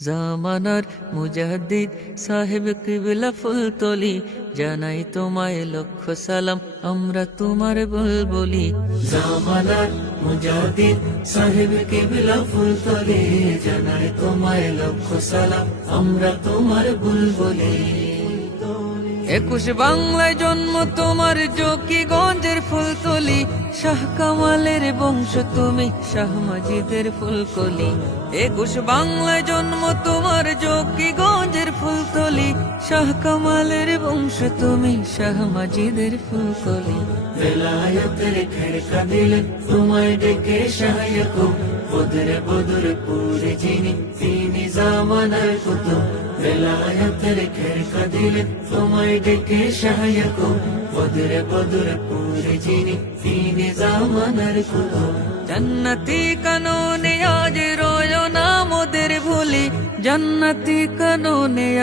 জামানার মুজাহিদ সাহেব কিবলা ফুলতলি। জানাই তোমায় লক্ষ সালাম, আমরা তোমার বুলবুলি। জামানার মুজাহিদ সাহেব কিবলা ফুলতলি। জানাই তোমায় লক্ষ সালাম, আমরা তোমার বুলবুলি। একুশ বাংলায় জন্ম তোমার জকিগঞ্জের ফুলতলি। শাহ কামালের বংশ তুমি, শাহ মাজিদের ফুলকলি। একুশ বাংলায় জন্ম তোমার জকিগঞ্জের ফুলতলি। শাহ কামালের বংশ তুমি, শাহ মাজিদের ফুলকলি। তোমায় ডেকে শাহায়াকুম বদরে বদরে পুরে তিনি জামানার বেলায়তের খেড়কা দিলে তোমায় ডেকে শাহায়াকুম বদরে বদরে পুরে যিনি তিনি জামানার কুতুব জান্নাতি কাননে আজ রয় না ভুলি জান্নাতি কাননে